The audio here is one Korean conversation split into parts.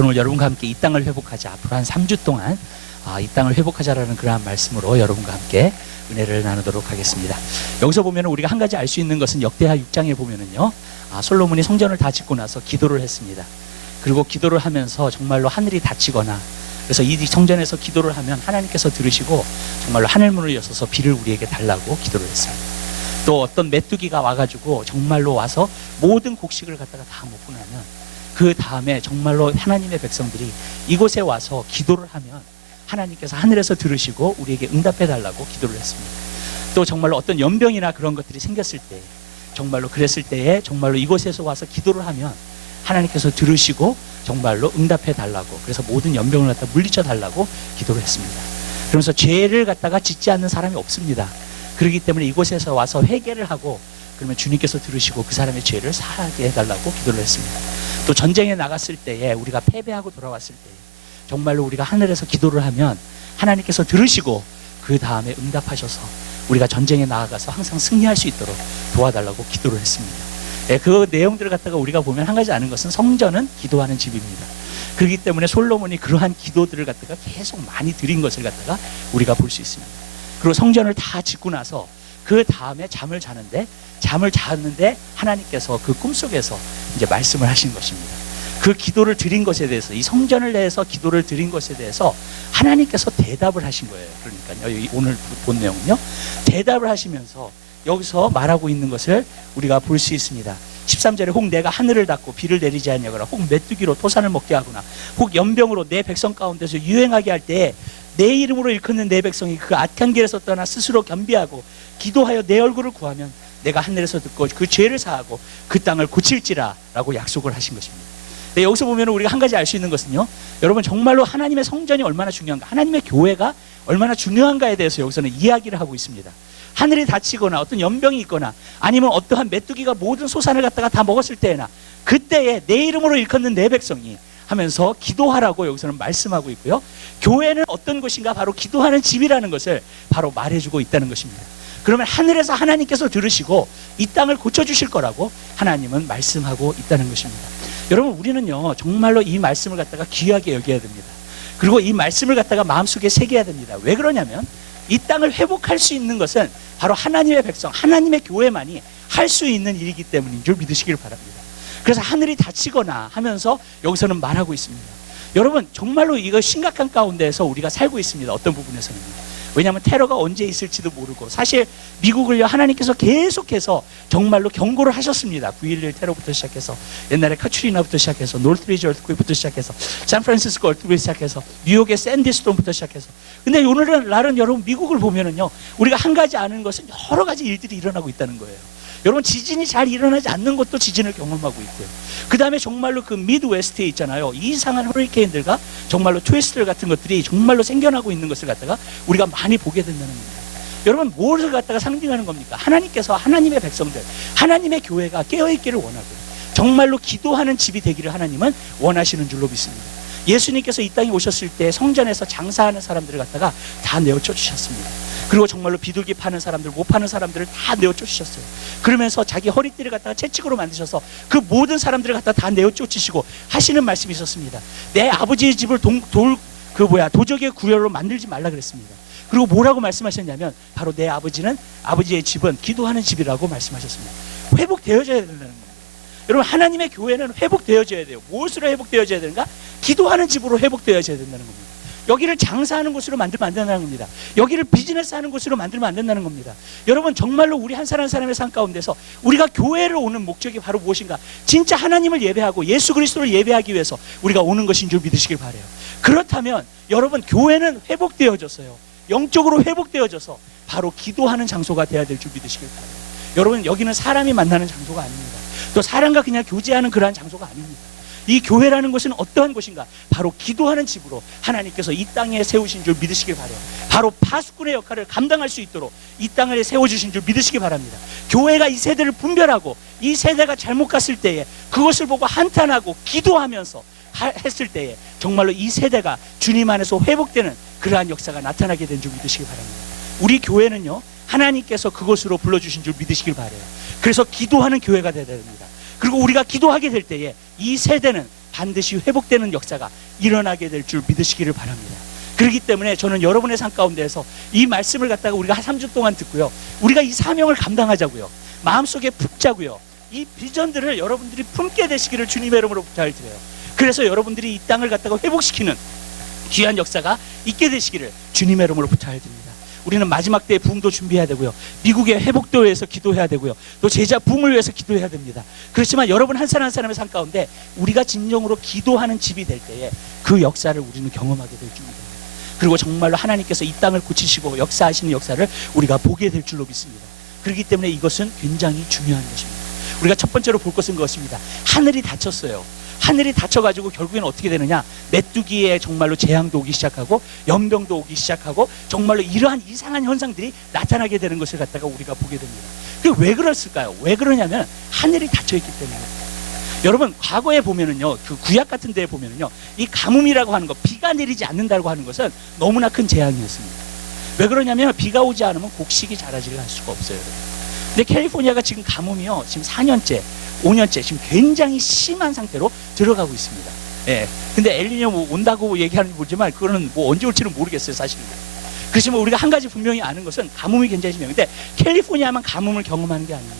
저는 오늘 여러분과 함께 이 땅을 회복하자, 앞으로 한 3주 동안 이 땅을 회복하자라는 그러한 말씀으로 여러분과 함께 은혜를 나누도록 하겠습니다. 여기서 보면 우리가 한 가지 알 수 있는 것은 역대하 6장에 보면은요, 솔로몬이 성전을 다 짓고 나서 기도를 했습니다. 그리고 기도를 하면서 정말로 하늘이 닫히거나, 그래서 이 성전에서 기도를 하면 하나님께서 들으시고 정말로 하늘문을 여셔서 비를 우리에게 달라고 기도를 했어요. 또 어떤 메뚜기가 와가지고 정말로 와서 모든 곡식을 갖다가 다 먹고 나면 그 다음에 정말로 하나님의 백성들이 이곳에 와서 기도를 하면 하나님께서 하늘에서 들으시고 우리에게 응답해 달라고 기도를 했습니다. 또 정말로 어떤 연병이나 그런 것들이 생겼을 때, 정말로 그랬을 때에 정말로 이곳에서 와서 기도를 하면 하나님께서 들으시고 정말로 응답해 달라고, 그래서 모든 연병을 갖다 물리쳐 달라고 기도를 했습니다. 그러면서 죄를 갖다가 짓지 않는 사람이 없습니다. 그렇기 때문에 이곳에서 와서 회개를 하고 그러면 주님께서 들으시고 그 사람의 죄를 사하게 해달라고 기도를 했습니다. 또 전쟁에 나갔을 때에 우리가 패배하고 돌아왔을 때 정말로 우리가 하늘에서 기도를 하면 하나님께서 들으시고 그 다음에 응답하셔서 우리가 전쟁에 나아가서 항상 승리할 수 있도록 도와달라고 기도를 했습니다. 그 내용들을 갖다가 우리가 보면 한 가지 아는 것은 성전은 기도하는 집입니다. 그렇기 때문에 솔로몬이 그러한 기도들을 갖다가 계속 많이 드린 것을 갖다가 우리가 볼 수 있습니다. 그리고 성전을 다 짓고 나서 그 다음에 잠을 잤는데 하나님께서 그 꿈속에서 이제 말씀을 하신 것입니다. 그 기도를 드린 것에 대해서, 이 성전을 내서 기도를 드린 것에 대해서 하나님께서 대답을 하신 거예요. 그러니까요, 오늘 본 내용은요, 대답을 하시면서 여기서 말하고 있는 것을 우리가 볼 수 있습니다. 13절에 혹 내가 하늘을 닫고 비를 내리지 않냐거나, 혹 메뚜기로 토산을 먹게 하거나, 혹 연병으로 내 백성 가운데서 유행하게 할 때에 내 이름으로 일컫는 내 백성이 그 악한 길에서 떠나 스스로 겸비하고 기도하여 내 얼굴을 구하면 내가 하늘에서 듣고 그 죄를 사하고 그 땅을 고칠지라 라고 약속을 하신 것입니다. 네, 여기서 보면 우리가 한 가지 알 수 있는 것은요, 여러분 정말로 하나님의 성전이 얼마나 중요한가, 하나님의 교회가 얼마나 중요한가에 대해서 여기서는 이야기를 하고 있습니다. 하늘이 닫히거나 어떤 연병이 있거나 아니면 어떠한 메뚜기가 모든 소산을 갖다가 다 먹었을 때나 그때에 내 이름으로 일컫는 내 백성이 하면서 기도하라고 여기서는 말씀하고 있고요, 교회는 어떤 것인가, 바로 기도하는 집이라는 것을 바로 말해주고 있다는 것입니다. 그러면 하늘에서 하나님께서 들으시고 이 땅을 고쳐주실 거라고 하나님은 말씀하고 있다는 것입니다. 여러분, 우리는요 정말로 이 말씀을 갖다가 귀하게 여겨야 됩니다. 그리고 이 말씀을 갖다가 마음속에 새겨야 됩니다. 왜 그러냐면 이 땅을 회복할 수 있는 것은 바로 하나님의 백성, 하나님의 교회만이 할 수 있는 일이기 때문인 줄 믿으시길 바랍니다. 그래서 하늘이 닫히거나 하면서 여기서는 말하고 있습니다. 여러분 정말로 이거 심각한 가운데에서 우리가 살고 있습니다. 어떤 부분에서는요. 왜냐하면 테러가 언제 있을지도 모르고, 사실 미국을요 하나님께서 계속해서 정말로 경고를 하셨습니다. 9.11 테러부터 시작해서 옛날에 카트리나부터 시작해서 노스리지 얼트퀘이크부터 시작해서 샌프란시스코 얼트퀘이크 시작해서 뉴욕의 샌디 스톰부터 시작해서, 근데 오늘날은 여러분 미국을 보면은요 우리가 한 가지 아는 것은 여러 가지 일들이 일어나고 있다는 거예요. 여러분 지진이 잘 일어나지 않는 곳도 지진을 경험하고 있고요. 그 다음에 정말로 그 미드웨스트에 있잖아요, 이상한 허리케인들과 정말로 트위스트 같은 것들이 정말로 생겨나고 있는 것을 갖다가 우리가 많이 보게 된다는 겁니다. 여러분 무엇을 갖다가 상징하는 겁니까? 하나님께서 하나님의 백성들, 하나님의 교회가 깨어있기를 원하고 정말로 기도하는 집이 되기를 하나님은 원하시는 줄로 믿습니다. 예수님께서 이 땅에 오셨을 때 성전에서 장사하는 사람들을 갖다가 다 내어쳐 주셨습니다. 그리고 정말로 비둘기 파는 사람들, 못 파는 사람들을 다 내어쳐 주셨어요. 그러면서 자기 허리띠를 갖다가 채찍으로 만드셔서 그 모든 사람들을 갖다가 다 내어쳐 주시고 하시는 말씀이 있었습니다. 내 아버지의 집을 도적의 구열로 만들지 말라 그랬습니다. 그리고 뭐라고 말씀하셨냐면 바로 내 아버지의 집은 기도하는 집이라고 말씀하셨습니다. 회복되어져야 된다는 겁니다. 여러분 하나님의 교회는 회복되어져야 돼요. 무엇으로 회복되어져야 되는가? 기도하는 집으로 회복되어져야 된다는 겁니다. 여기를 장사하는 곳으로 만들면 안 된다는 겁니다. 여기를 비즈니스 하는 곳으로 만들면 안 된다는 겁니다. 여러분 정말로 우리 한 사람 한 사람의 삶 가운데서 우리가 교회를 오는 목적이 바로 무엇인가? 진짜 하나님을 예배하고 예수 그리스도를 예배하기 위해서 우리가 오는 것인 줄 믿으시길 바라요. 그렇다면 여러분 교회는 회복되어졌어요. 영적으로 회복되어져서 바로 기도하는 장소가 되어야 될 줄 믿으시길 바라요. 여러분 여기는 사람이 만나는 장소가 아닙니다. 또 사람과 그냥 교제하는 그러한 장소가 아닙니다. 이 교회라는 것은 어떠한 곳인가? 바로 기도하는 집으로 하나님께서 이 땅에 세우신 줄 믿으시길 바라요. 바로 파수꾼의 역할을 감당할 수 있도록 이 땅에 세워주신 줄 믿으시기 바랍니다. 교회가 이 세대를 분별하고 이 세대가 잘못 갔을 때에 그것을 보고 한탄하고 기도하면서 했을 때에 정말로 이 세대가 주님 안에서 회복되는 그러한 역사가 나타나게 된 줄 믿으시기 바랍니다. 우리 교회는요 하나님께서 그곳으로 불러주신 줄 믿으시길 바라요. 그래서 기도하는 교회가 되어야 됩니다. 그리고 우리가 기도하게 될 때에 이 세대는 반드시 회복되는 역사가 일어나게 될 줄 믿으시기를 바랍니다. 그렇기 때문에 저는 여러분의 삶 가운데에서 이 말씀을 갖다가 우리가 한 3주 동안 듣고요, 우리가 이 사명을 감당하자고요, 마음속에 품자고요, 이 비전들을 여러분들이 품게 되시기를 주님의 이름으로 부탁을 드려요. 그래서 여러분들이 이 땅을 갖다가 회복시키는 귀한 역사가 있게 되시기를 주님의 이름으로 부탁을 드립니다. 우리는 마지막 때의 부흥도 준비해야 되고요, 미국의 회복도 위해서 기도해야 되고요, 또 제자 부흥을 위해서 기도해야 됩니다. 그렇지만 여러분 한 사람 한 사람의 삶 가운데 우리가 진정으로 기도하는 집이 될 때에 그 역사를 우리는 경험하게 될 줄입니다. 그리고 정말로 하나님께서 이 땅을 고치시고 역사하시는 역사를 우리가 보게 될 줄로 믿습니다. 그렇기 때문에 이것은 굉장히 중요한 것입니다. 우리가 첫 번째로 볼 것은 그것입니다. 하늘이 닫혔어요. 하늘이 닫혀가지고 결국에는 어떻게 되느냐, 메뚜기에 정말로 재앙도 오기 시작하고 연병도 오기 시작하고 정말로 이러한 이상한 현상들이 나타나게 되는 것을 갖다가 우리가 보게 됩니다. 그게 왜 그랬을까요? 왜 그러냐면 하늘이 닫혀있기 때문에. 여러분 과거에 보면은요, 그 구약 같은 데에 보면은요, 이 가뭄이라고 하는 것, 비가 내리지 않는다고 하는 것은 너무나 큰 재앙이었습니다. 왜 그러냐면 비가 오지 않으면 곡식이 자라지를 할 수가 없어요. 근데 캘리포니아가 지금 가뭄이요, 지금 4년째 5년째 지금 굉장히 심한 상태로 들어가고 있습니다. 예. 근데 엘니뇨 뭐 온다고 얘기하는지 모르지만 그거는 뭐 언제 올지는 모르겠어요, 사실은. 그렇지만 우리가 한 가지 분명히 아는 것은 가뭄이 굉장히 심해요. 근데 캘리포니아만 가뭄을 경험하는 게 아닙니다.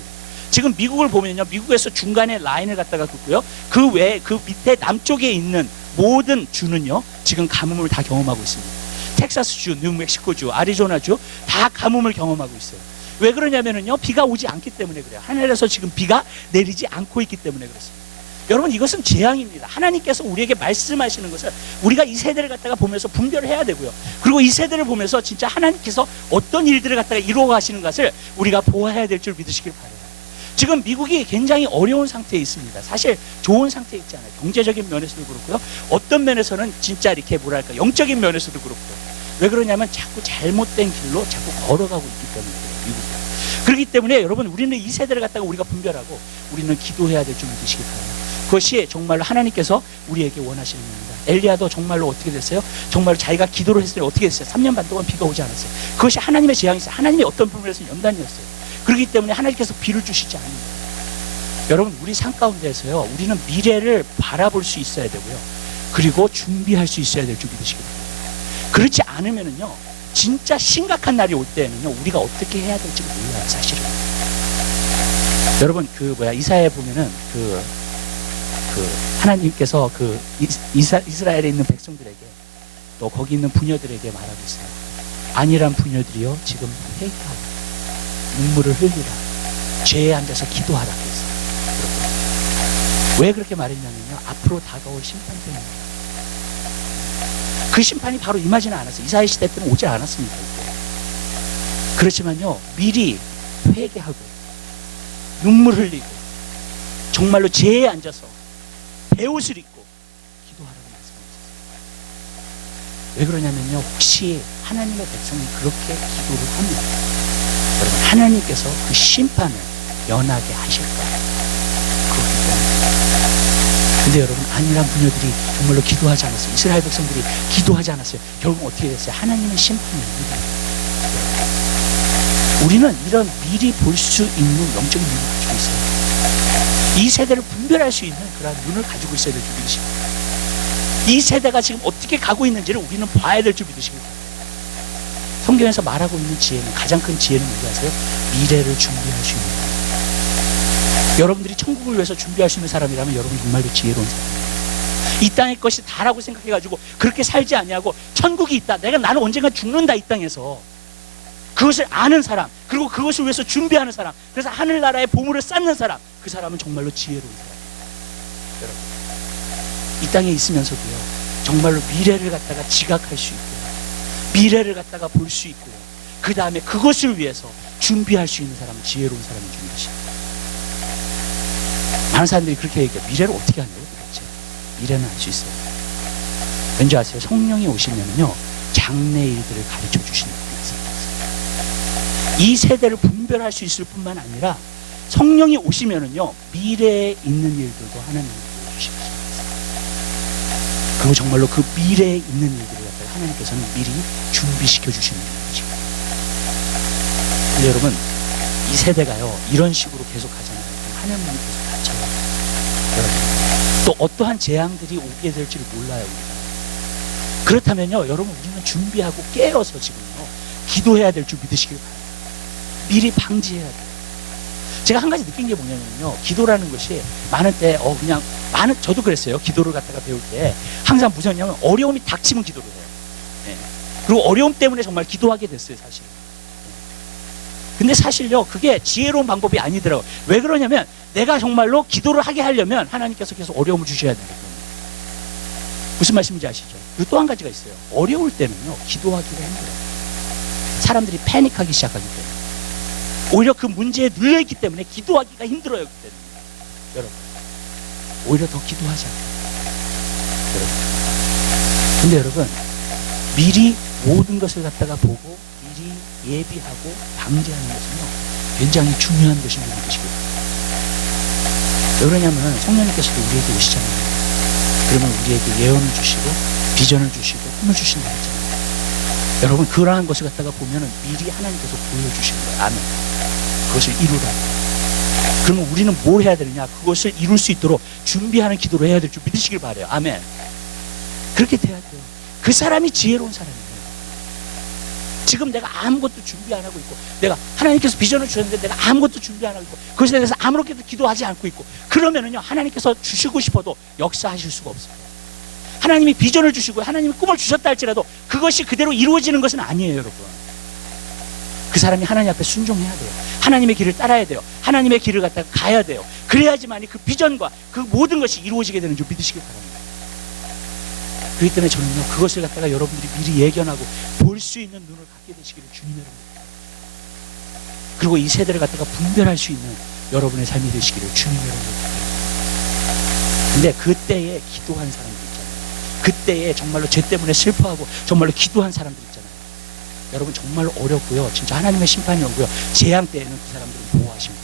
지금 미국을 보면요, 미국에서 중간에 라인을 갖다가 긋고요, 그 외에 그 밑에 남쪽에 있는 모든 주는요 지금 가뭄을 다 경험하고 있습니다. 텍사스주, 뉴멕시코주, 아리조나주 다 가뭄을 경험하고 있어요. 왜 그러냐면은요, 비가 오지 않기 때문에 그래요. 하늘에서 지금 비가 내리지 않고 있기 때문에 그렇습니다. 여러분 이것은 재앙입니다. 하나님께서 우리에게 말씀하시는 것을 우리가 이 세대를 갖다가 보면서 분별을 해야 되고요, 그리고 이 세대를 보면서 진짜 하나님께서 어떤 일들을 갖다가 이루어 가시는 것을 우리가 보아야 될 줄 믿으시길 바라요. 지금 미국이 굉장히 어려운 상태에 있습니다. 사실 좋은 상태에 있지 않아요. 경제적인 면에서도 그렇고요, 어떤 면에서는 진짜 이렇게 뭐랄까 영적인 면에서도 그렇고요. 왜 그러냐면 자꾸 잘못된 길로 자꾸 걸어가고 있기 때문에 그래요, 미국이. 그렇기 때문에 여러분 우리는 이 세대를 갖다가 우리가 분별하고 우리는 기도해야 될 줄 믿으시기 바랍니다. 그것이 정말로 하나님께서 우리에게 원하시는 겁니다. 엘리야도 정말로 어떻게 됐어요? 정말로 자기가 기도를 했을 때 어떻게 됐어요? 3년 반 동안 비가 오지 않았어요. 그것이 하나님의 재앙이었어요. 하나님의 어떤 부분에서 연단이었어요. 그렇기 때문에 하나님께서 비를 주시지 않습니다. 여러분 우리 삶 가운데에서요, 우리는 미래를 바라볼 수 있어야 되고요, 그리고 준비할 수 있어야 될 줄 믿으시기 바랍니다. 그렇지 않으면은요, 진짜 심각한 날이 올 때는요, 우리가 어떻게 해야 될지 몰라요, 사실은. 여러분 이사야에 보면은 하나님께서 이스라엘에 있는 백성들에게 또 거기 있는 부녀들에게 말하고 있어요. 안일한 부녀들이요 지금 회개하라, 눈물을 흘리라, 죄에 앉아서 기도하라 그랬어요. 왜 그렇게 말했냐면요, 앞으로 다가올 심판 때문에. 그 심판이 바로 임하지는 않았어요. 이사야 시대 때는 오지 않았습니다. 그렇지만요, 미리 회개하고 눈물 흘리고 정말로 죄에 앉아서 베옷을 입고 기도하라고 말씀하셨어요. 왜 그러냐면요, 혹시 하나님의 백성이 그렇게 기도를 합니다, 여러분 하나님께서 그 심판을 면하게 하실 거예요. 그렇기 때문에. 근데 여러분 안일한 부녀들이 정말로 기도하지 않았어요. 이스라엘 백성들이 기도하지 않았어요. 결국 어떻게 됐어요? 하나님의 심판을 입니다. 우리는 이런 미리 볼 수 있는 영적인 눈을 가지고 있어요. 이 세대를 분별할 수 있는 그런 눈을 가지고 있어야 될 줄 믿으십니다. 이 세대가 지금 어떻게 가고 있는지를 우리는 봐야 될 줄 믿으십니다. 성경에서 말하고 있는 지혜는, 가장 큰 지혜는 뭔지 아세요? 미래를 준비할 수 있는 사람. 여러분들이 천국을 위해서 준비할 수 있는 사람이라면 여러분 정말로 지혜로운 사람입니다. 이 땅의 것이 다라고 생각해가지고 그렇게 살지 아니하고 천국이 있다, 나는 언젠가 죽는다 이 땅에서, 그것을 아는 사람, 그리고 그것을 위해서 준비하는 사람, 그래서 하늘나라의 보물을 쌓는 사람, 그 사람은 정말로 지혜로운 사람입니다. 여러분 이 땅에 있으면서도요, 정말로 미래를 갖다가 지각할 수 있고 미래를 갖다가 볼 수 있고요, 그 다음에 그것을 위해서 준비할 수 있는 사람은 지혜로운 사람인 줄 믿으십니다. 많은 사람들이 그렇게 얘기해요. 미래를 어떻게 하냐고 도대체. 미래는 알 수 있어요. 왠지 아세요? 성령이 오시면은요, 장래 일들을 가르쳐 주시는 분이 있어요. 이 세대를 분별할 수 있을 뿐만 아니라 성령이 오시면은요, 미래에 있는 일들도 하나님이 보여주십니다. 그리고 정말로 그 미래에 있는 일들을 갖다가 하나님께서는 미리 준비시켜 주시는 분이죠. 근데 여러분 이 세대가요, 이런 식으로 계속 가잖아요. 하나님은 계속 갇혀요. 여러분 또 어떠한 재앙들이 오게 될지를 몰라요. 우리가. 그렇다면요, 여러분, 우리는 준비하고 깨어서 지금요 기도해야 될 줄 믿으시길 바랍니다. 미리 방지해야 돼요. 제가 한 가지 느낀 게 뭐냐면요, 기도라는 것이 많은 때 그냥 저도 그랬어요. 기도를 갖다가 배울 때 항상 무엇이냐면 어려움이 닥치면 기도를 해요. 네. 그리고 어려움 때문에 정말 기도하게 됐어요, 사실. 근데 사실요, 그게 지혜로운 방법이 아니더라고요. 왜 그러냐면 내가 정말로 기도를 하게 하려면 하나님께서 계속 어려움을 주셔야 되거든요. 무슨 말씀인지 아시죠? 그리고 또 한 가지가 있어요. 어려울 때는요, 기도하기가 힘들어요. 사람들이 패닉하기 시작하기 때문에. 오히려 그 문제에 눌려있기 때문에 기도하기가 힘들어요, 그때는. 여러분, 오히려 더 기도하자. 여러분. 근데 여러분, 미리 모든 것을 갖다가 보고 미리 예비하고 방지하는 것은요, 굉장히 중요한 것인 줄 믿으시길 바랍니다. 왜 그러냐면 성령님께서도 우리에게 오시잖아요. 그러면 우리에게 예언을 주시고 비전을 주시고 꿈을 주신다 했잖아요. 여러분, 그러한 것을 갖다가 보면은 미리 하나님께서 보여주시는 거예요. 아멘. 그것을 이루라. 그러면 우리는 뭘 해야 되느냐? 그것을 이룰 수 있도록 준비하는 기도를 해야 될 줄 믿으시길 바라요. 아멘. 그렇게 돼야 돼요. 그 사람이 지혜로운 사람이에요. 지금 내가 아무것도 준비 안 하고 있고, 내가 하나님께서 비전을 주셨는데 내가 아무것도 준비 안 하고 있고, 그것에 대해서 아무렇게도 기도하지 않고 있고, 그러면은요, 하나님께서 주시고 싶어도 역사하실 수가 없어요. 하나님이 비전을 주시고 하나님이 꿈을 주셨다 할지라도 그것이 그대로 이루어지는 것은 아니에요, 여러분. 그 사람이 하나님 앞에 순종해야 돼요. 하나님의 길을 따라야 돼요. 하나님의 길을 갖다가 가야 돼요. 그래야지만이 그 비전과 그 모든 것이 이루어지게 되는 줄 믿으시길 바랍니다. 그렇기 때문에 저는요, 그것을 갖다가 여러분들이 미리 예견하고 볼 수 있는 눈을 갖게 되시기를 주님의 이름으로, 그리고 이 세대를 갖다가 분별할 수 있는 여러분의 삶이 되시기를 주님의 이름으로 기도합니다. 근데 그때에 기도한 사람들 있잖아요. 그때에 정말로 죄 때문에 슬퍼하고 정말로 기도한 사람들 있잖아요. 여러분, 정말로 어렵고요, 진짜 하나님의 심판이 오고요, 재앙 때에는 그 사람들은 보호하십니다.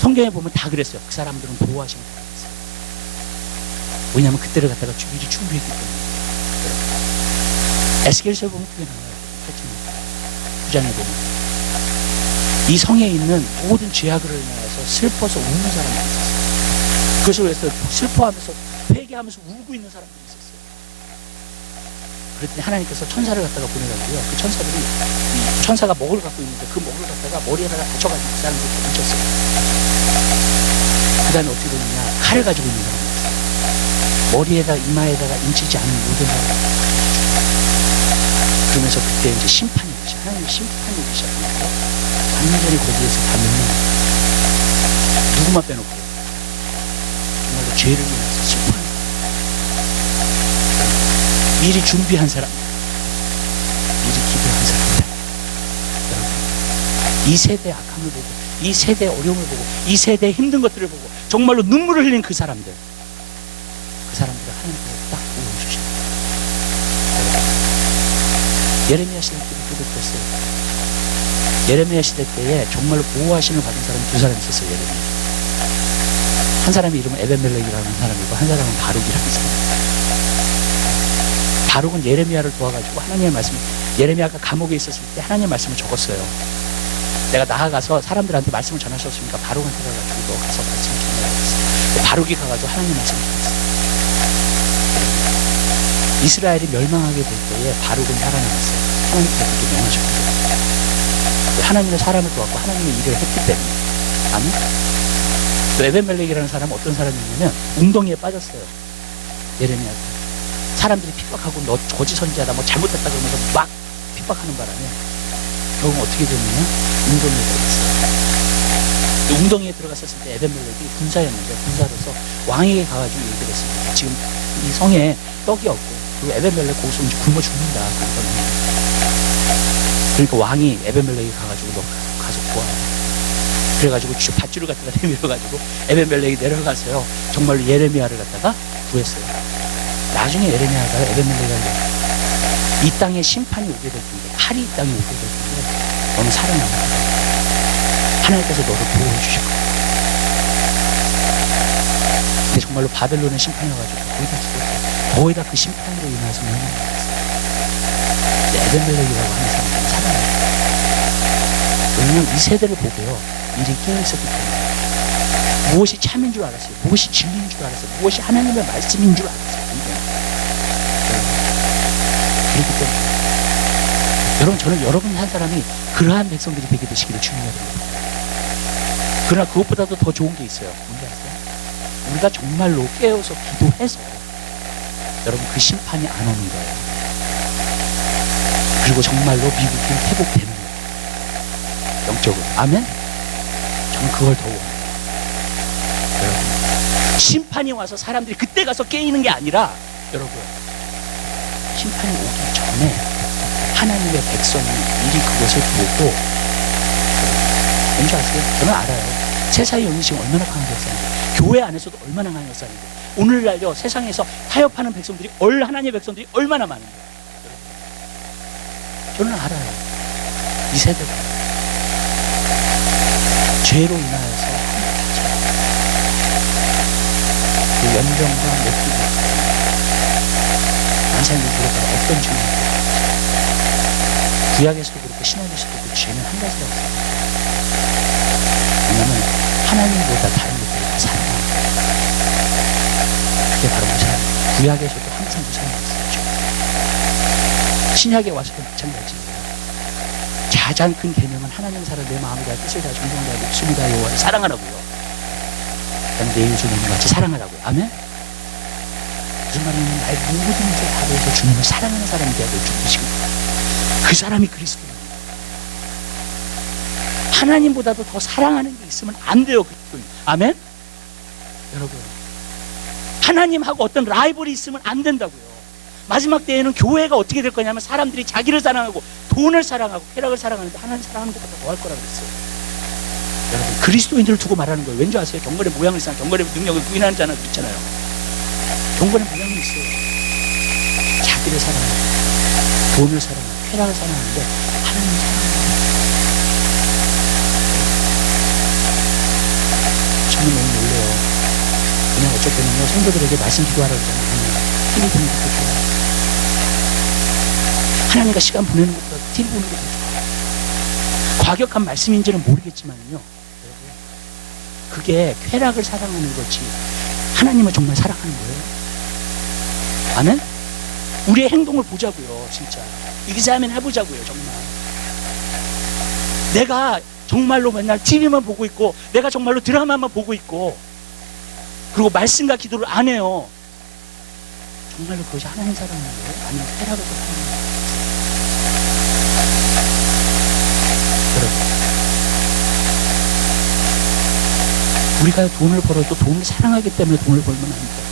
성경에 보면 다 그랬어요. 그 사람들은 보호하십니다. 왜냐하면 그때를 갖다가 미리 준비했기 때문에. 에스겔서에 보면 그게 나와요. 9장에 보면 이 성에 있는 모든 죄악으로 인하여서 슬퍼서 우는 사람들이 있었어요. 그것을 위해서 슬퍼하면서 회개하면서 울고 있는 사람들이 있었어요. 그랬더니 하나님께서 천사를 갖다가 보내가지고요, 그 천사들이, 이 천사가 먹을 갖고 있는데 그 먹을 갖다가 머리에다가 받쳐가지고 그 사람들을 던졌어요. 그 다음에 어떻게 되느냐, 칼을 가지고 있는 사람이 있어요. 머리에다 이마에다가 인치지 않은 모든 사람을. 그러면서 그때 이제 심판이 오기 시작, 하나님의 심판이 오기 시작하면서 완전히 거기에서 다 멸망합니다. 누구만 빼놓고 정말로 죄를 인해서 슬퍼하는 사람, 미리 준비한 사람, 미리 기도한 사람들. 여러분, 이 세대의 악함을 보고, 이 세대의 어려움을 보고, 이 세대의 힘든 것들을 보고 정말로 눈물을 흘린 그 사람들, 그 사람들을 하나님께서 딱 보여주십니다. 예레미야 시대 때도 그랬어요. 예레미야 시대 때에 정말로 보호하심을 받은 사람이 두 사람이 있었어요. 예레미야. 한 사람이 이름은 에벤멜렉이라는 사람이고, 한 사람은 바룩이라는 사람. 바룩은 예레미야를 도와가지고 하나님의 말씀을, 예레미야가 감옥에 있었을 때 하나님의 말씀을 적었어요. 내가 나아가서 사람들한테 말씀을 전하셨으니까 바룩한테 가가지고 너 가서 말씀을 전하라고 했어요. 바룩이 가가지고 하나님의 말씀을 전했어요. 이스라엘이 멸망하게 될 때에 바룩은 살아남았어요. 하나님께서 그렇게 명하셨거든요. 하나님의 사람을 도왔고 하나님의 일을 했기 때문에. 아멘. 또 에벤멜렉이라는 사람은 어떤 사람이냐면 웅덩이에 빠졌어요. 예레미야가. 사람들이 핍박하고 너 거짓 선지자다, 뭐 잘못했다 그러면서 막 핍박하는 바람에 결국 어떻게 됐느냐, 웅덩이에 들어갔어요. 웅덩이에 들어갔었을 때 에벤멜렉이 군사였는데, 군사로서 왕에게 가가지고 얘기를 했습니다. 지금 이 성에 떡이 없고, 그리고 에벤멜렉 거기서 이제 굶어 죽는다. 그러니까 왕이 에벤멜렉이 가가지고 너 가서 구하라. 그래가지고 밧줄을 갖다가 내밀어가지고 에벤멜렉이 내려가서요, 정말로 예레미야를 갖다가 구했어요. 나중에 예레미야가 에벤멜렉에게 이 땅에 심판이 오게 될 텐데, 칼이 이 땅에 오게 될 텐데 너는 살아남아. 하나님께서 너를 보호해 주실 거야. 근데 정말로 바벨론의 심판이 와가지고 거의 다 죽었어요. 거의 다 그 심판으로 인해서 멸망했어요. 에벤멜렉이라고 하는 사람은 살아남았어요. 왜냐면 이 세대를 보고요, 미리 깨어있었기 때문에. 무엇이 참인 줄 알았어요. 무엇이 진리인 줄 알았어요. 무엇이 하나님의 말씀인 줄 알았어요. 그렇기 때문에 여러분, 저는 여러분 한 사람이 그러한 백성들이 되게 되시기를 주님의 이름으로. 그러나 그것보다도 더 좋은 게 있어요. 뭔지 아세요? 우리가 정말로 깨어서 기도해서 여러분 그 심판이 안 오는 거예요. 그리고 정말로 미국이 회복되는 거예요. 영적으로. 아멘? 저는 그걸 더 원해요. 여러분, 심판이 와서 사람들이 그때 가서 깨이는 게 아니라, 여러분, 심판이 오기 전에 하나님의 백성이 미리 그것을 보고, 왠지 아세요? 저는 알아요. 세상의 영이 지금 얼마나 강한 역사인지, 교회 안에서도 얼마나 강한 역사인지, 오늘날요 세상에서 타협하는 백성들이, 하나님의 백성들이 얼마나 많은데, 저는 알아요. 이 세대가 죄로 인하여서 그 연병과 맥기가 만사님이 그렇다 어떤 죄인지, 구약에서도 그렇고 신약에서도 그 죄는 한 가지라고 생각해요. 왜냐하면 하나님보다 다른 것들을 다 사랑하는 거예요. 그게 바로 그 사랑. 구약에서도 항상 그 사랑이 있었죠. 신약에 와서도 마찬가지예요. 가장 큰 개념은 하나님 사랑, 내 마음을 다 뜻을 다 정성을 다 목숨을 다 여호와를 사랑하라고요. 그다음에 내 이웃을 같이 사랑하라고요. 아멘? 무슨 말이냐면 나의 모든 것을 다 위해서 주님을 사랑하는 사람이 되어야 될 줄이시고, 그 사람이 그리스도입니다. 하나님보다도 더 사랑하는 게 있으면 안 돼요. 아멘? 여러분, 하나님하고 어떤 라이벌이 있으면 안 된다고요. 마지막 때에는 교회가 어떻게 될 거냐면 사람들이 자기를 사랑하고 돈을 사랑하고 쾌락을 사랑하는데 하나님 사랑하는 것보다 더할 거라고 그랬어요. 여러분, 그리스도인들을 두고 말하는 거예요. 왠지 아세요? 경건의 모양을 이상, 경건의 능력을 부인하는 자는 그렇잖아요. 경건의 모양이 있어요. 자기를 사랑하고 돈을 사랑하고 쾌락을 사랑하는데 하나님 사랑하는 거예요. 저는 너무 놀래요. 그냥 어쩔 때는요 성도들에게 말씀 기도하라고 그러잖아요. TV 보는 것도 좋아요. 하나님과 시간 보내는 것보다 TV 보는 것도 좋아요. 과격한 말씀인지는 모르겠지만요, 그게 쾌락을 사랑하는 거지 하나님을 정말 사랑하는 거예요. 아멘? 우리의 행동을 보자고요. 진짜 이기자면 해보자고요. 정말 내가 정말로 맨날 TV만 보고 있고, 내가 정말로 드라마만 보고 있고, 그리고 말씀과 기도를 안 해요. 정말로 그것이 하나님 사랑하는 거예요? 아니면 쾌락을 사랑하는 거예요? 여러분, 우리가 돈을 벌어도 돈을 사랑하기 때문에 돈을 벌면 안 돼요.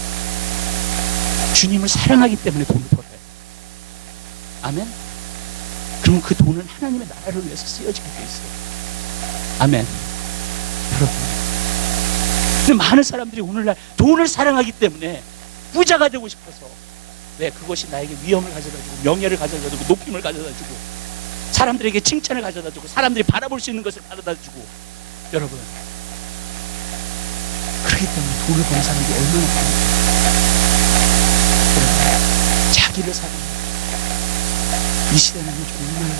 주님을 사랑하기 때문에 돈을 벌어요. 아멘? 그러면 그 돈은 하나님의 나라를 위해서 쓰여지게 돼 있어요. 아멘. 여러분, 근데 많은 사람들이 오늘날 돈을 사랑하기 때문에 부자가 되고 싶어서, 왜? 그것이 나에게 위엄을 가져다주고 명예를 가져다주고 높임을 가져다주고 사람들에게 칭찬을 가져다주고 사람들이 바라볼 수 있는 것을 가져다주고, 여러분, 그렇기 때문에 돈을 버는 사람들이 얼마나 많은지, 자기를 사랑해요. 이 시대는 정말로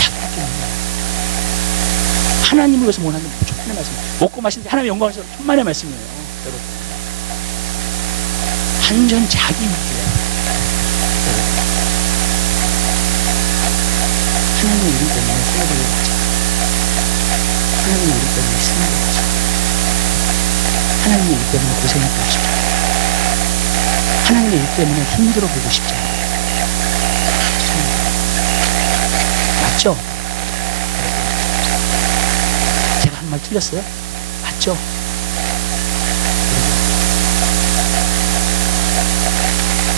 착하게 하나님을 위해서 원하는 천만의 말씀, 먹고 마시는데 하나님의 영광을 위해서 천만의 말씀이에요. 여러분, 완전 자기 위주예요. 하나님의 이름 때문에 손해를 하지, 하나님의 이름 때문에 신뢰를 하지, 하나님의 일 때문에 고생하고 싶지 않아요. 하나님의 일 때문에 힘들어 보고 싶지 않아요. 맞죠? 제가 한 말 틀렸어요? 맞죠?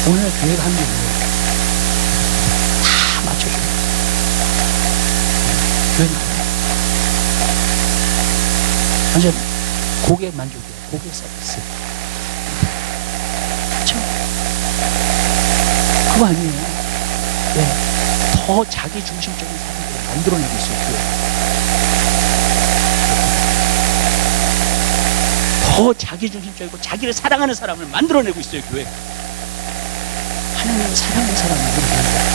오늘 교회가 하는 게 뭐예요? 다 맞춰줘요. 교회는 완전 고객 만족이에요. 고객 서비스. 그렇죠? 그거 아니에요. 네. 더 자기 중심적인 사람들을 만들어내고 있어요. 교회. 더 자기 중심적이고 자기를 사랑하는 사람을 만들어내고 있어요. 교회. 하나님을 사랑하는 사람을 만들어내는 거예요.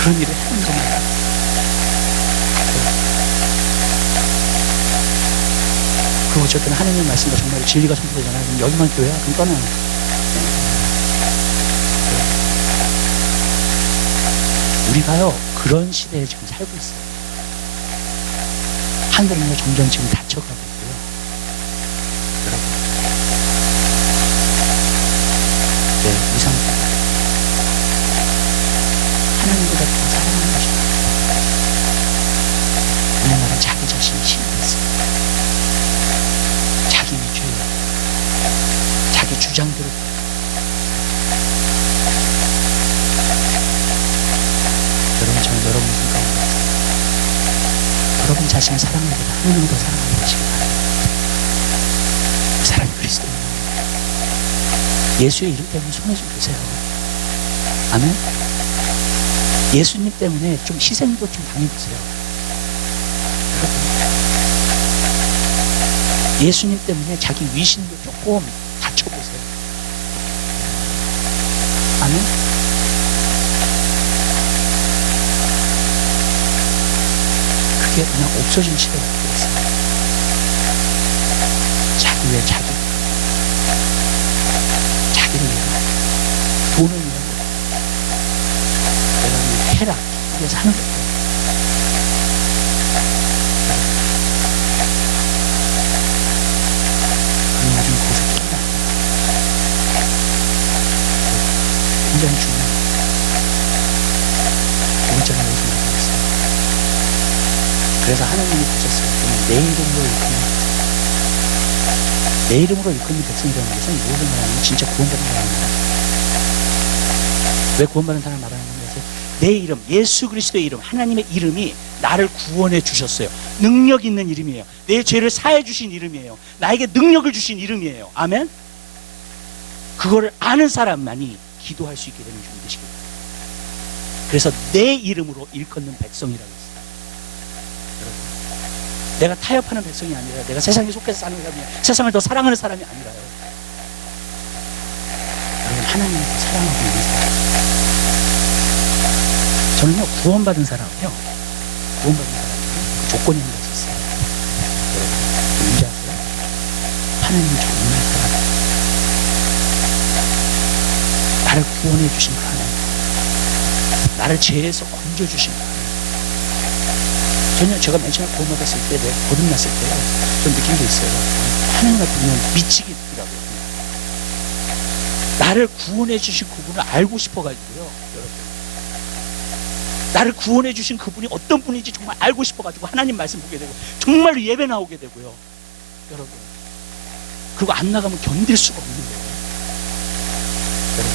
그런 일을 하는 겁니다. 어쩔 때는 하나님의 말씀과 정말 진리가 선포되잖아요. 그럼 여기만 교회야? 그럼 떠나요. 우리가요 그런 시대에 지금 살고 있어요. 하늘은요 점점 지금 닫혀가고 있고요. 여러분, 이 상태 하나님보다 더 사랑하는 것입니다. 우리나라는 자기 자신이 신이 됐어요. 자기 위주예요. 자기 주장대로. 여러분, 저는 여러분 눈 가운데 여러분 자신을 사랑하는 것보다 하나님을 더 사랑하는 것이기 바랍니다. 그 사람이 그리스도입니다. 예수의 이름 때문에 손에 좀 드세요. 아멘. 예수님 때문에 좀 희생도 좀 당해보세요. 여러분, 예수님 때문에 자기 위신도 조금 다쳐보세요. 아멘. 그게 그냥 없어진 시대가 되었어요. 자기 위해 자기를 위해 돈을 위해 내가 이 쾌락 위해 사는 거예요. 그 나중에 거기서 끝나. 굉장히 중요해요. 두 번째는 여기서 말하겠어요. 그래서 하나님이 보셨어요. 내 이름으로 일컫는 내 이름으로 일컫는 백성이라는 것은 무엇을 말하냐면 진짜 구원받은 사람입니다. 왜 구원받은 사람을 말하냐면 내 이름, 예수 그리스도의 이름, 하나님의 이름이 나를 구원해 주셨어요. 능력 있는 이름이에요. 내 죄를 사해 주신 이름이에요. 나에게 능력을 주신 이름이에요. 아멘. 그거를 아는 사람만이 기도할 수 있게 되는 준비 되시기 바랍니다. 그래서 내 이름으로 일컫는 백성이라고 했어요. 내가 타협하는 백성이 아니라 내가 세상에 속해서 사는 사람이 아니라 세상을 더 사랑하는 사람이 아니라요. 여러분, 하나님을 더 사랑하고 있는 사람. 저는요 구원받은 사람이요 구원받은 사람이요 그 조건이 하나 있었어요. 여러분 뭔지 아세요? 하나님이 정말 사랑해요. 나를 구원해 주신 그 하나님, 나를 죄에서 건져 주신 그 하나님. 저는 제가 맨 처음에 구원받았을 때, 내가 거듭났을 때요, 좀 느낀 게 있어요. 하나님 앞에 그냥 미치겠더라고요. 나를 구원해 주신 그분을 알고 싶어가지고요, 여러분. 나를 구원해 주신 그분이 어떤 분인지 정말 알고 싶어가지고 하나님 말씀 보게 되고, 정말로 예배 나오게 되고요, 여러분. 그리고 안 나가면 견딜 수가 없는 거예요. 여러분.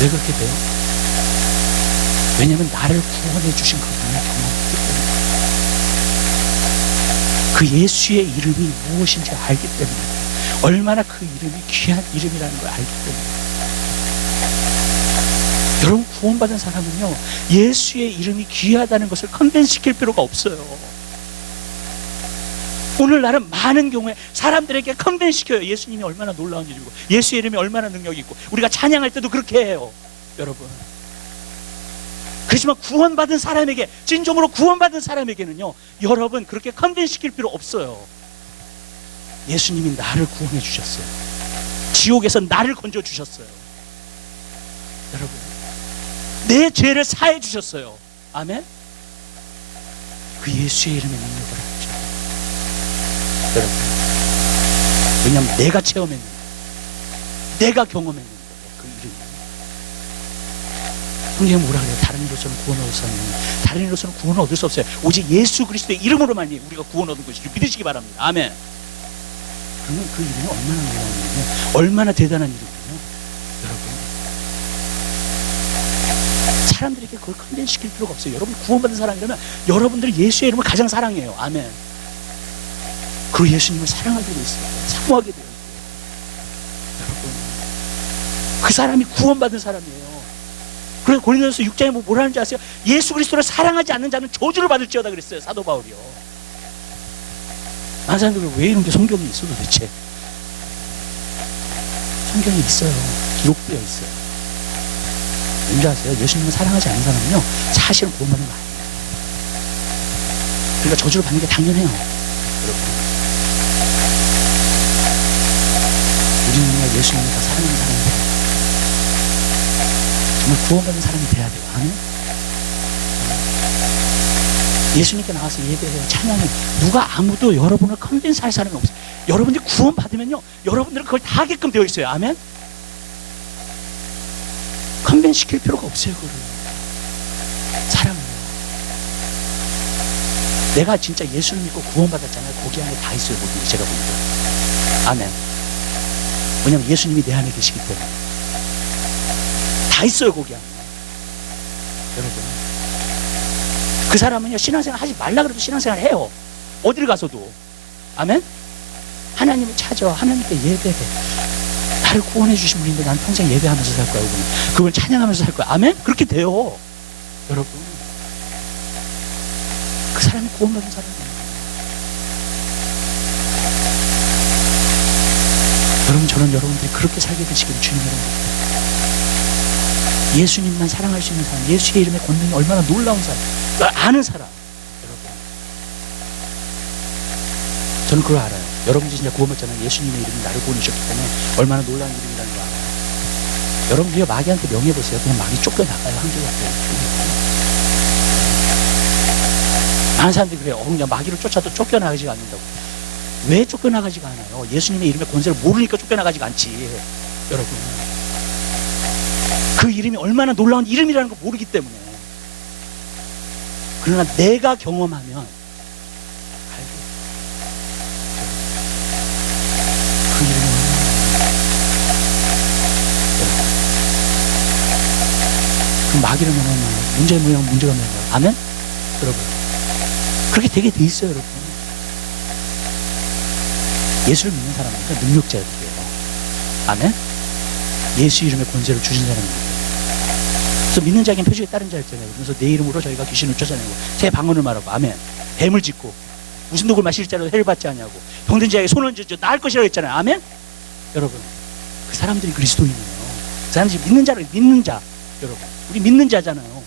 왜 그렇게 돼요? 왜냐하면 나를 구원해 주신 그분을 경험했기 때문에, 그 예수의 이름이 무엇인지 알기 때문에, 얼마나 그 이름이 귀한 이름이라는 걸 알기 때문에. 여러분, 구원받은 사람은요 예수의 이름이 귀하다는 것을 컨벤시킬 필요가 없어요. 오늘날은 많은 경우에 사람들에게 컨벤시켜요. 예수님이 얼마나 놀라운 일이고 예수의 이름이 얼마나 능력이 있고. 우리가 찬양할 때도 그렇게 해요, 여러분. 그렇지만 구원받은 사람에게, 진정으로 구원받은 사람에게는요, 여러분 그렇게 컨벤시킬 필요 없어요. 예수님이 나를 구원해 주셨어요. 지옥에서 나를 건져 주셨어요. 여러분, 내 죄를 사해 주셨어요. 아멘. 그 예수의 이름의 능력을 알죠, 여러분. 왜냐하면 내가 체험했는데, 내가 경험했는데, 그 이름이. 성경은 뭐라 그래요? 다른 이로서는 구원 얻을 수 없는, 다른 이로서는 구원을 얻을 수 없어요. 오직 예수 그리스도의 이름으로만이 우리가 구원 얻은 것이죠. 믿으시기 바랍니다. 아멘. 그러면 그 이름이 얼마나 놀라운 이름이에요? 얼마나 대단한 이름이에요, 여러분. 사람들에게 그걸 컨벤시킬 필요가 없어요. 여러분 구원받은 사람이라면 여러분들이 예수의 이름을 가장 사랑해요. 아멘. 그 예수님을 사랑하게 되어 있어요. 사모하게 되어 있어요. 여러분, 그 사람이 구원받은 사람이에요. 그래서 고린도전서 6장에 뭐라는지 아세요? 예수 그리스도를 사랑하지 않는 자는 저주를 받을지어다 그랬어요, 사도 바울이요. 많은 사람들이 왜 이런 게 성경에 있어 도대체? 성경에 있어요. 기록되어 있어요. 왠지 아세요? 예수님을 사랑하지 않는 사람은요 사실은 구원받는 거 아니에요. 그러니까 저주를 받는 게 당연해요, 여러분. 예수님을 더 사랑하는 사람이 돼야 돼요. 정말 구원받는 사람이 돼야 돼요. 아멘? 예수님께 나와서 예배해요. 찬양해. 누가 아무도 여러분을 컨빈스 할 사람이 없어요. 여러분들이 구원받으면요, 여러분들은 그걸 다 하게끔 되어 있어요. 아멘? 컨빈스 시킬 필요가 없어요. 그거를. 사랑해요. 내가 진짜 예수를 믿고 구원받았잖아요. 거기 안에 다 있어요. 거기 제가 보니까. 아멘. 왜냐면 예수님이 내 안에 계시기 때문에. 다 있어요. 거기 안에. 여러분, 그 사람은요, 신앙생활 하지 말라 그래도 신앙생활 해요. 어디를 가서도. 아멘? 하나님을 찾아. 하나님께 예배해. 나를 구원해 주신 분인데 난 평생 예배하면서 살 거야. 그걸 찬양하면서 살 거야. 아멘? 그렇게 돼요. 여러분, 그 사람이 구원받은 사람이에요. 여러분, 저는 여러분들이 그렇게 살게 되시기를 주님 여러분, 예수님만 사랑할 수 있는 사람, 예수의 이름의 권능이 얼마나 놀라운 사람, 아는 사람. 여러분, 저는 그걸 알아요. 여러분들이 진짜 구원받잖아요. 예수님의 이름이 나를 구원해 주셨기 때문에 얼마나 놀라운 이름이라는 거 알아요. 여러분들이 마귀한테 명예보세요. 그냥 마귀 쫓겨나가요. 한결같아요. 많은 사람들이 그래요. 그냥 마귀를 쫓아도 쫓겨나가지가 않는다고. 왜 쫓겨나가지가 않아요? 예수님의 이름의 권세를 모르니까 쫓겨나가지가 않지. 여러분, 그 이름이 얼마나 놀라운 이름이라는 걸 모르기 때문에. 그러나 내가 경험하면 알게. 그 이름이 얼마나. 그 마귀를 명하면 문제가 뭐냐면 아멘? 여러분, 그렇게 되게 돼 있어요. 여러분, 예수를 믿는 사람은 능력자들이에요. 아멘? 예수 이름의 권세를 주신 사람입니다. 그래서 믿는 자에겐 표적이 따른 자 있잖아요. 그래서 내 이름으로 저희가 귀신을 쫓아내고 새 방언을 말하고 아멘. 뱀을 짚고 무슨 독을 마실 자라도 해를 받지 않냐고 병든 자에게 손을 쥐어 나을 것이라고 했잖아요. 아멘? 여러분, 그 사람들이 그리스도인이에요. 그 사람들이 믿는 자로, 믿는 자. 여러분, 우리 믿는 자잖아요.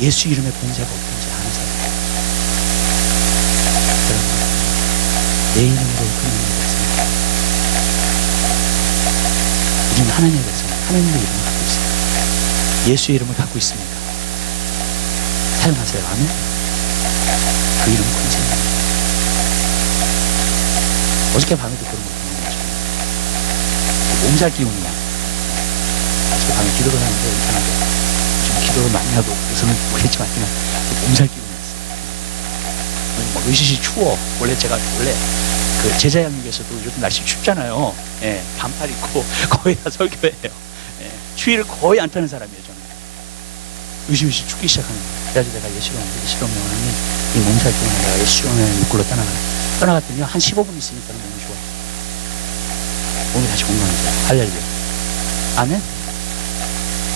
예수 이름의 권세가 어떤지 아는 사람. 여러분, 내 이름으로 그 이름을 받습니다. 우리는 하나님의 백성, 하나님의 이름을 갖고 있습니다. 예수의 이름을 갖고 있습니다. 사용하세요. 아멘? 그 이름은 권세입니다. 어저께 밤에도 그런 걸 보는 거죠. 몸살 기운이야. 어저께 밤에 기도를 하는데 이상하게 좀 기도를 많이 하고 그래서는 모르겠지만 그냥 몸살 기운이었어요. 막 으시시 추워. 원래 그 제자양육에서도 요즘 날씨 춥잖아요. 예, 반팔 입고 거의 다 설교해요. 예, 추위를 거의 안 타는 사람이에요. 저는 으시으시 춥기 시작하는 거예요. 그래서 내가 예수로 명하니 이 몸살 때문에 내가 예수로 명하니 육골로 떠나갔더니 한 15분 있으니까 몸이 좋아. 몸이 다시 건강해져요. 할렐루야. 아멘?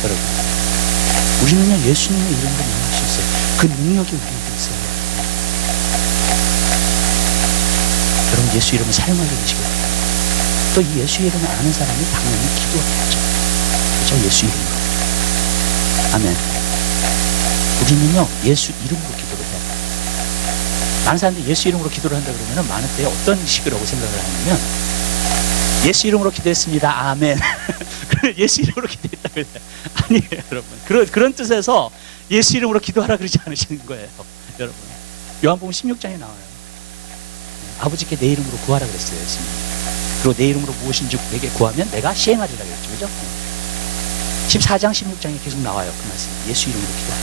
여러분, 우리는요, 예수님의 이름으로 명할 수 있어요. 그 능력이 우리에게 있어요. 여러분, 예수 이름을 사용하게 되시기 바랍니다. 또 이 예수 이름을 아는 사람이 당연히 기도하겠죠. 그렇죠? 예수 이름으로. 아멘. 우리는요, 예수 이름으로 기도를 해요. 많은 사람들이 예수 이름으로 기도를 한다 그러면 많은 때에 어떤 식이라고 생각을 하냐면, 예수 이름으로 기도했습니다. 아멘. 예수 이름으로 기도했다 그래요. 아니에요, 여러분. 그런 뜻에서 예수 이름으로 기도하라 그러지 않으시는 거예요. 여러분, 요한복음 16장에 나와요. 아버지께 내 이름으로 구하라 그랬어요. 예수님. 그리고 내 이름으로 무엇인지 내게 구하면 내가 시행하리라 그랬죠. 그죠? 14장 16장에 계속 나와요. 그 말씀. 예수 이름으로 기도하라.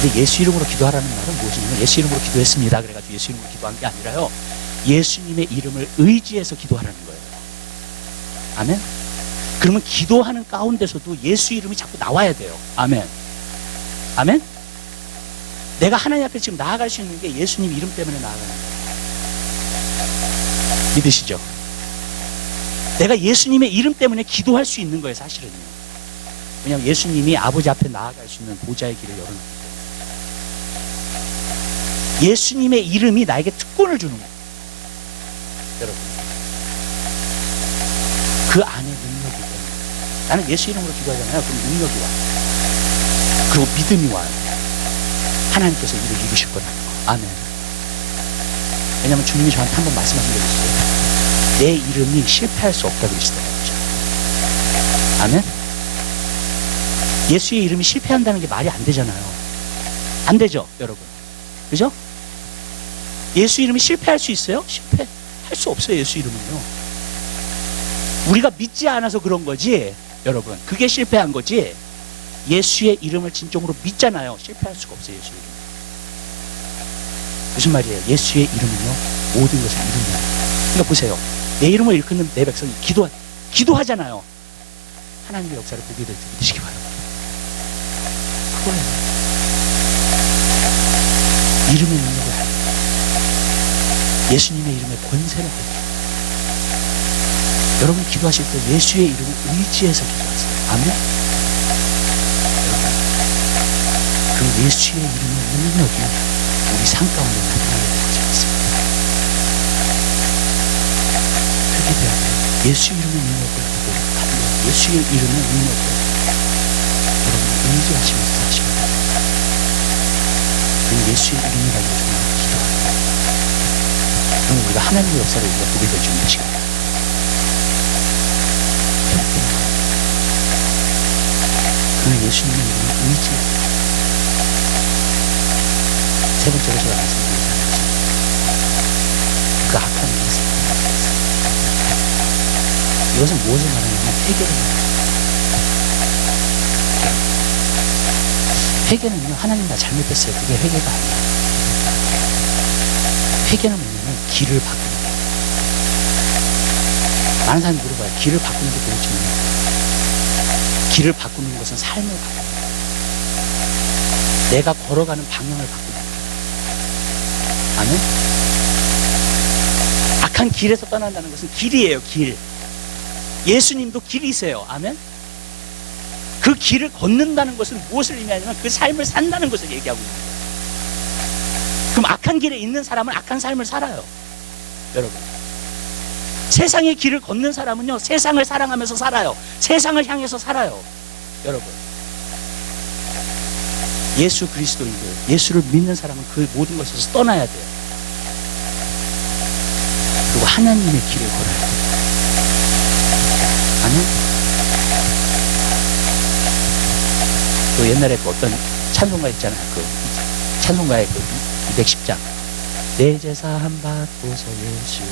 근데 예수 이름으로 기도하라는 말은 무엇이냐면, 예수 이름으로 기도했습니다 그래가지고 예수 이름으로 기도한 게 아니라요, 예수님의 이름을 의지해서 기도하라는 거예요. 아멘? 그러면 기도하는 가운데서도 예수 이름이 자꾸 나와야 돼요. 아멘? 아멘? 내가 하나님 앞에 지금 나아갈 수 있는 게 예수님 이름 때문에 나아가는 거예요. 믿으시죠? 내가 예수님의 이름 때문에 기도할 수 있는 거예요, 사실은요. 왜냐하면 예수님이 아버지 앞에 나아갈 수 있는 보좌의 길을 열어놓기 때문에. 예수님의 이름이 나에게 특권을 주는 거예요. 여러분, 그 안에 능력이 때문에. 나는 예수 이름으로 기도하잖아요. 그럼 능력이 와요. 그리고 믿음이 와요. 하나님께서 일을 이루실 거라는 거. 아멘. 왜냐하면 주님이 저한테 한번 말씀하신 적이 있어요. 내 이름이 실패할 수 없다고 그러시더라고요. 아멘? 예수의 이름이 실패한다는 게 말이 안 되잖아요. 안 되죠, 여러분? 그죠? 예수 이름이 실패할 수 있어요? 실패할 수 없어요, 예수 이름은요. 우리가 믿지 않아서 그런 거지, 여러분. 그게 실패한 거지. 예수의 이름을 진정으로 믿잖아요. 실패할 수가 없어요, 예수 이름. 무슨 말이에요? 예수의 이름은요, 모든 것을 이루는. 그러니까 보세요. 내 이름을 일컫는 내 백성이 기도하잖아요. 하나님의 역사를 보게 될 줄 믿으시기 바랍니다. 그거예요. 이름의 능력을 알고, 예수님의 이름의 권세를 알고. 여러분 기도하실 때 예수의 이름을 의지해서 기도하세요. 아멘? 여러분, 그 예수의 이름의 능력이 우리 삶 가운데 나타나게 되지 않습니다. 그렇게 돼야 돼요. 예수 이름의 능력을 가지고 예수의 이름의 능력을 여러분 의지하시면서 사시면 돼요. 그 예수의 이름을 가지고 정말 기도합니다. 그럼 우리가 하나님의 역사를 우리가 보게 될 줄 믿으시겠다. 그 예수님의 이름을 의지해서. 세 번째로 제가 말씀드린 사람은 그 악한 것을. 이것은 무엇을 말하냐면 회개를 말합니다. 회개는요, 하나님 나 잘못했어요. 그게 회개가 아니에요. 회개는 뭐냐면 길을 바꾸는 거예요. 많은 사람이 물어봐요. 길을 바꾸는 게 도대체 뭐냐? 길을 바꾸는 것은 삶을 바꾸는 거예요. 내가 걸어가는 방향을 바꾸는 거예요. 아멘? 악한 길에서 떠난다는 것은 길이에요, 길. 예수님도 길이세요. 아멘? 그 길을 걷는다는 것은 무엇을 의미하냐면 그 삶을 산다는 것을 얘기하고 있는 거예요. 그럼 악한 길에 있는 사람은 악한 삶을 살아요. 여러분. 세상의 길을 걷는 사람은요, 세상을 사랑하면서 살아요. 세상을 향해서 살아요. 여러분. 예수 그리스도인들, 예수를 믿는 사람은 그 모든 것에서 떠나야 돼요. 그리고 하나님의 길을 걸어야 돼요. 아멘? 그 옛날에 그 어떤 찬송가 있잖아요. 그 찬송가의 그 210장. 내 재산 받고서 예수를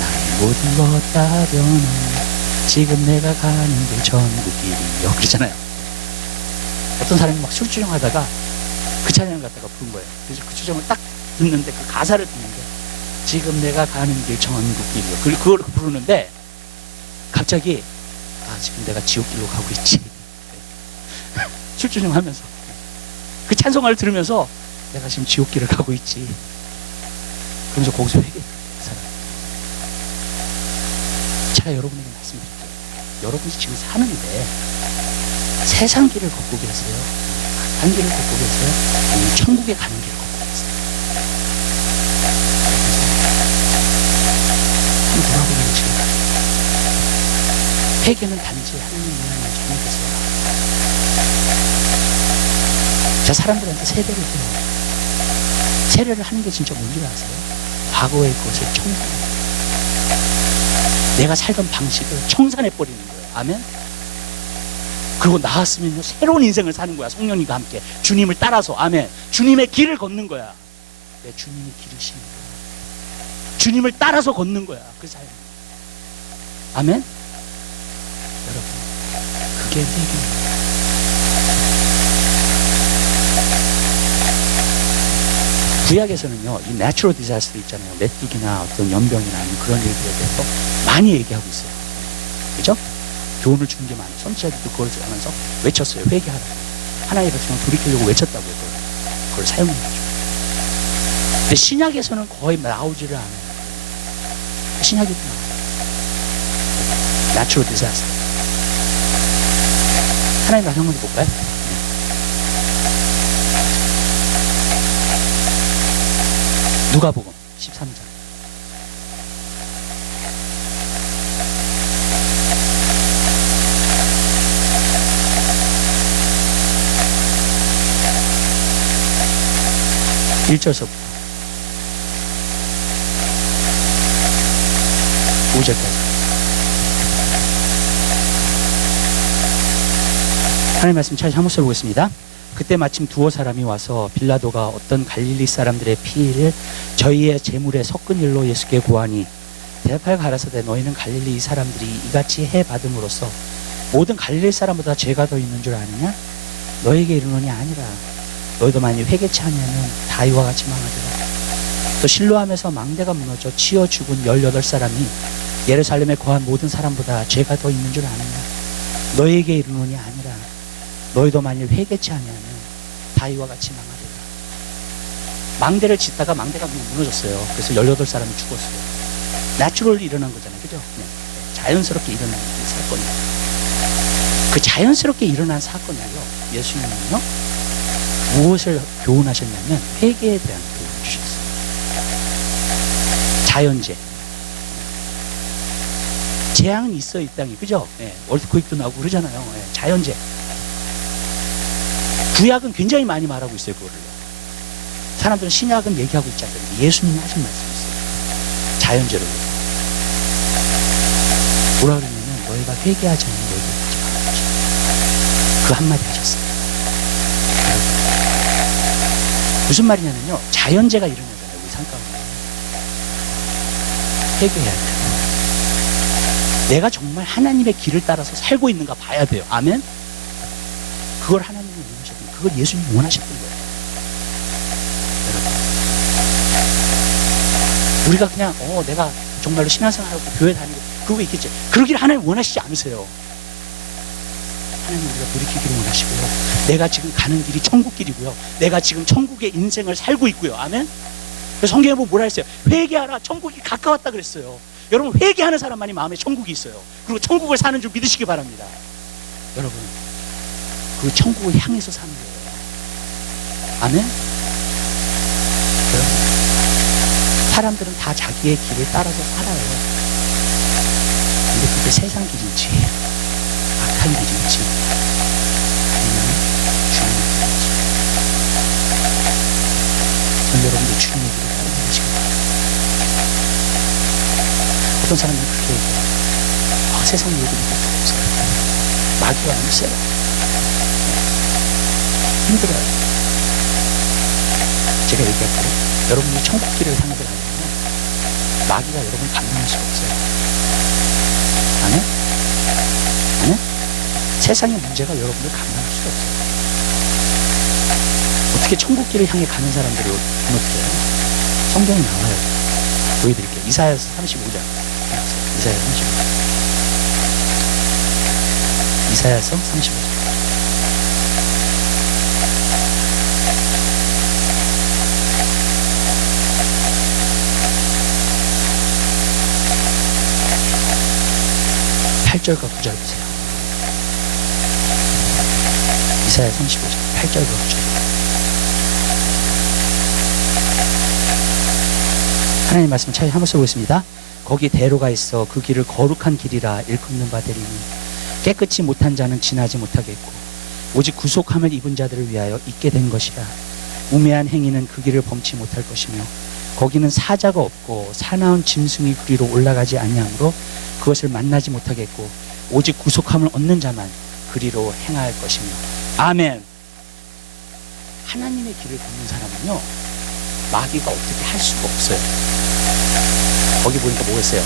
나의 모든 것 다 변한 지금 내가 가는 길 전국 길이요. 그러잖아요. 어떤 사람이 막 술주정 하다가 그 찬양을 갖다가 부른 거예요. 그래서 그 주정을 딱 듣는데 그 가사를 듣는데 지금 내가 가는 길 전국 길이요. 그걸 부르는데 갑자기 지금 내가 지옥길로 가고 있지. 술주정 하면서 그 찬송가를 들으면서 내가 지금 지옥길을 가고 있지. 그러면서 거기서 회개해요. 제가 여러분에게 말씀드릴게요. 여러분이 지금 사는데 세상 길을 걷고 계세요? 악한 길을 걷고 계세요? 아니면 천국에 가는 길을 걷고 계세요? 한번 돌아보면 지금 회개는 단지 하나님 이야기를 잘못했어요. 자, 사람들한테 세배를 해요. 세례를 하는 게 진짜 뭔지 아세요? 과거의 것을 청산해요. 내가 살던 방식을 청산해버리는 거예요. 아멘? 그리고 나왔으면 새로운 인생을 사는 거야. 성령님과 함께 주님을 따라서. 아멘. 주님의 길을 걷는 거야. 내 주님이 기르시는 거야. 주님을 따라서 걷는 거야. 그 삶. 아멘? 여러분, 그게 회개입니다. 구약에서는요, 이 내추럴 디자스터 있잖아요. 메뚜기나 어떤 연병이나 아니면 그런 일들에 대해서 많이 얘기하고 있어요. 그죠? 교훈을 주는 게 많아요. 선지자들도 그걸 하면서 외쳤어요. 회개하라고. 하나님의 백성을 돌이키려고 외쳤다고요. 그걸 사용해 가지고. 근데 신약에서는 거의 나오지를 않아요. 신약에도 나와요. 내추럴 디자스터. 하나님의 백성을 볼까요? 누가복음 13장. 일절서부터 5절까지. 하나님 말씀 잘 한번 써보겠습니다. 그때 마침 두어 사람이 와서 빌라도가 어떤 갈릴리 사람들의 피를 저희의 제물에 섞은 일로 예수께 고하니 대답하여 가라사대 너희는 갈릴리 사람들이 이같이 해 받음으로써 모든 갈릴리 사람보다 죄가 더 있는 줄 아느냐? 너에게 이르노니 아니라 너희도 만일 회개치 아니하면 다 이와 같이 망하리라. 또 실로암에서 망대가 무너져 치어 죽은 18사람이 예루살렘에 거한 모든 사람보다 죄가 더 있는 줄 아느냐? 너에게 이르노니 아니라 너희도 만일 회개치 아니하면 다 이와 같이 망하리라. 망대를 짓다가 망대가 무너졌어요. 그래서 18사람이 죽었어요. 내추럴리 일어난 거잖아요. 그죠? 네. 자연스럽게 일어난 사건이에요. 그 자연스럽게 일어난 사건이요. 예수님은요, 무엇을 교훈하셨냐면 회개에 대한 교훈을 주셨어요. 자연재. 재앙은 있어, 이 땅이. 그죠? 네. 월드코익도 나오고 그러잖아요. 네. 자연재. 구약은 굉장히 많이 말하고 있어요, 그거를요. 사람들은 신약은 얘기하고 있지 않거든요. 예수님이 하신 말씀이 있어요. 자연재로. 뭐라 그러냐면, 너희가 회개하지 않는 너희가 하지 말라 것이다. 그 한마디 하셨어요. 무슨 말이냐면요, 자연재가 일어나잖아요, 우리 산가운데. 회개해야 돼요. 내가 정말 하나님의 길을 따라서 살고 있는가 봐야 돼요. 아멘? 그걸 하나님이 원하셨던 거예요. 그걸 예수님이 원하셨던 거예요. 여러분, 우리가 그냥 내가 정말로 신앙생활하고 교회 다니고 그거 있겠지. 그러기를 하나님 원하시지 않으세요. 하나님 우리가 돌이키기를 원하시고요. 내가 지금 가는 길이 천국 길이고요. 내가 지금 천국의 인생을 살고 있고요. 아멘? 그래서 성경에 보면 뭐라 했어요? 회개하라. 천국이 가까웠다 그랬어요. 여러분, 회개하는 사람만이 마음에 천국이 있어요. 그리고 천국을 사는 줄 믿으시기 바랍니다. 여러분, 그 천국을 향해서 사는 거예요. 아멘? 여러분, 사람들은 다 자기의 길을 따라서 살아요. 근데 그게 세상 길인지 악한 길인지 아니면 주님의 길인지, 전 여러분들 주님의 길을 따르는 것이고, 어떤 사람들은 그렇게 얘기해요. 세상 얘기 믿을 수가 없어요. 마귀가 너무 세요. 힘들어요. 제가 얘기할게요. 여러분이 천국 길을 향해서 가려면 마귀가 여러분을 감당할 수가 없어요. 아멘? 아멘? 세상의 문제가 여러분을 감당할 수가 없어요. 어떻게 천국 길을 향해 가는 사람들을 무너뜨려요? 성경에 나와요. 보여드릴게요. 이사야서 35장. 이사야 35장. 이사야서 35장. (8절과 9절) 보세요. 이사야 35장 8절과 9절. 하나님 말씀 잘 한번 써보겠습니다. 거기 대로가 있어 그 길을 거룩한 길이라 일컫는 바 되리니 깨끗이 못한 자는 지나지 못하겠고 오직 구속함을 입은 자들을 위하여 있게 된 것이라. 우매한 행위는 그 길을 범치 못할 것이며 거기는 사자가 없고 사나운 짐승이 그리로 올라가지 아니하므로 그것을 만나지 못하겠고 오직 구속함을 얻는 자만 그리로 행할 것이며. 아멘. 하나님의 길을 걷는 사람은요, 마귀가 어떻게 할 수가 없어요. 거기 보니까 뭐겠어요?